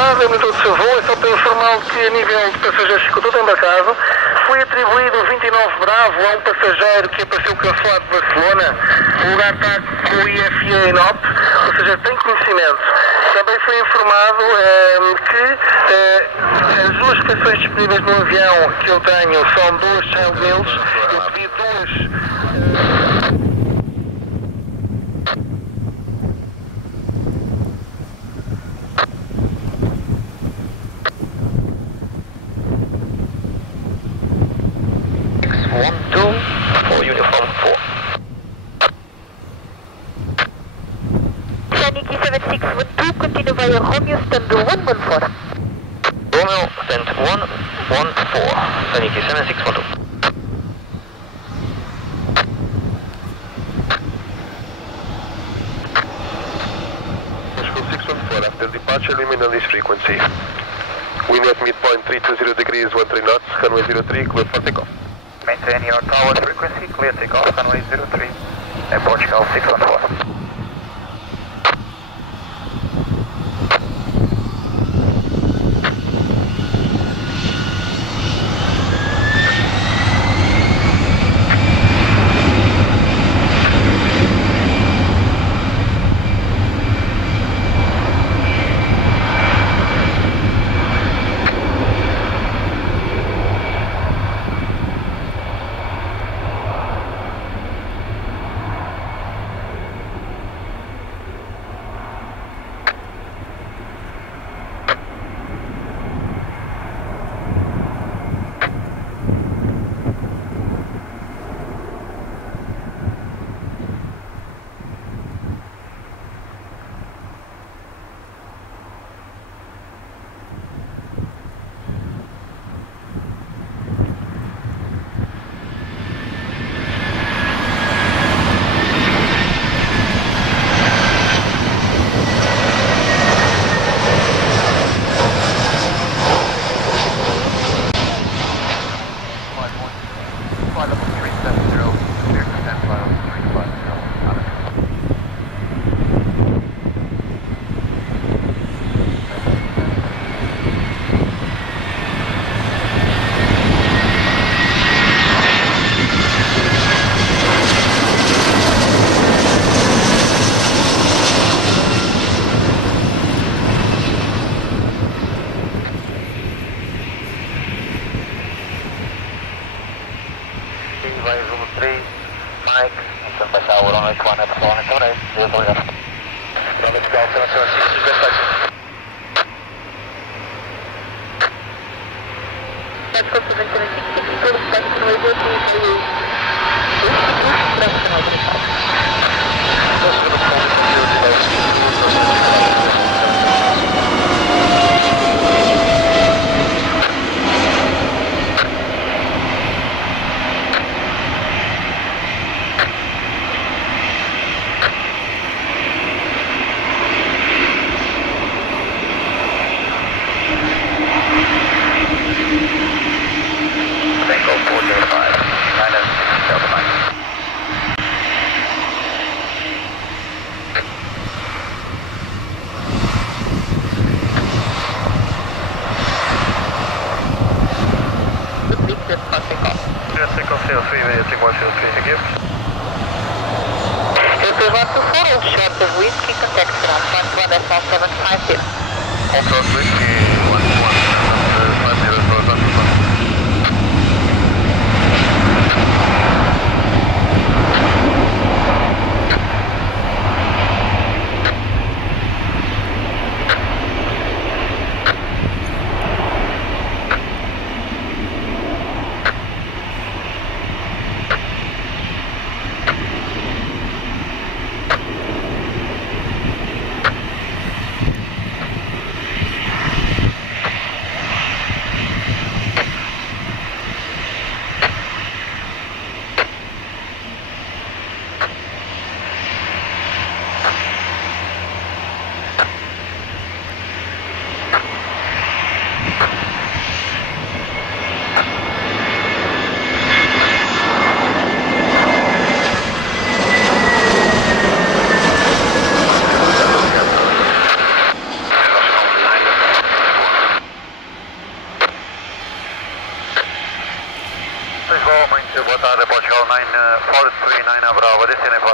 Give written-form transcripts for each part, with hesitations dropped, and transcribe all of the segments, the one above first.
passado, limitou o seu voo, é só para informá-lo que a nível de passageiros ficou tudo embarcado. Foi atribuído o 29 Bravo a um passageiro que apareceu cancelado de Barcelona. O lugar está com o IFA em NOP, ou seja, tem conhecimento. Também foi informado que as duas refeições disponíveis no avião que eu tenho são 2 child meals. Eu pedi 2... for uniform 4. Niki 7612, continue via Romeo, stand 114. Romeo, stand 114. Niki 7612. School 614, after departure remain on this frequency. Wind at midpoint 320 degrees, 13 knots, runway 03, clear for takeoff. Maintain your tower frequency, clear takeoff, runway 03, and Portugal 614.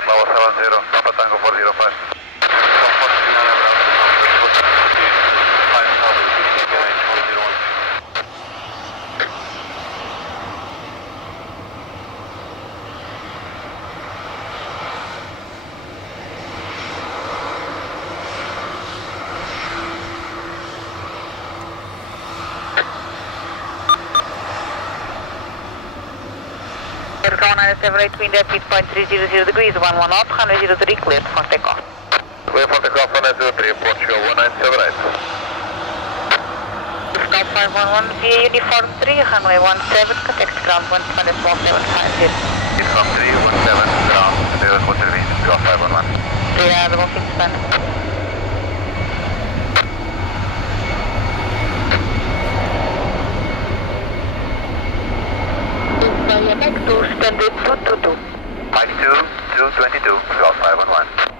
Bravo level 70, Papa Tango 405. Aircraft 978, wind at midpoint 300 degrees, 11 knot, 103, cleared for takeoff. Clear for takeoff 1903, Portugal 1978. Scout 511, via uniform 3, runway 17, contact ground 12750. Uniform 317, ground 043, Golf 511. Obrigado, bom fim de semana. Back to standard 222. Mike 2, 222, Golf 511.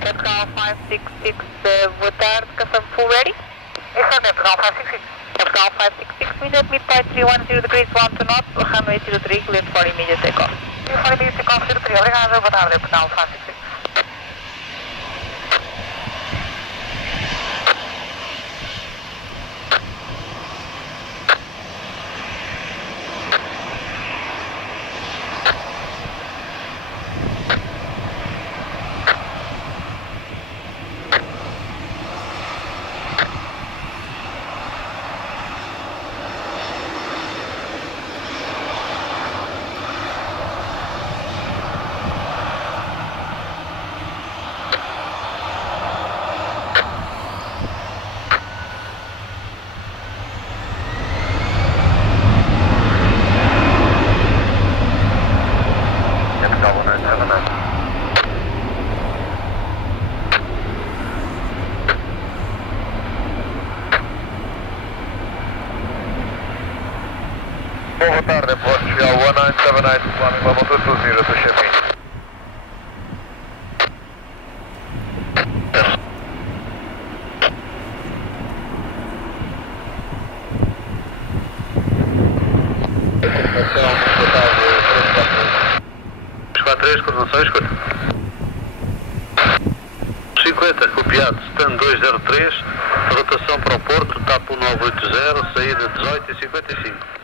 Portugal 566, boa tarde, confirm full ready? Yes, sir, Portugal 566. Portugal 566, wind at midpoint 310 degrees, 12 knots, runway 03, cleared for immediate takeoff. Cleared for immediate takeoff 03, obrigado, boa tarde, Portugal 566. Boa tarde, Portugal 1978, climbing level 220 to shipping. Boa tarde, 343, coordenação, escuta. 50, copiado, stand 203, rotação para o Porto, TAP 1980, saída 18 e 55.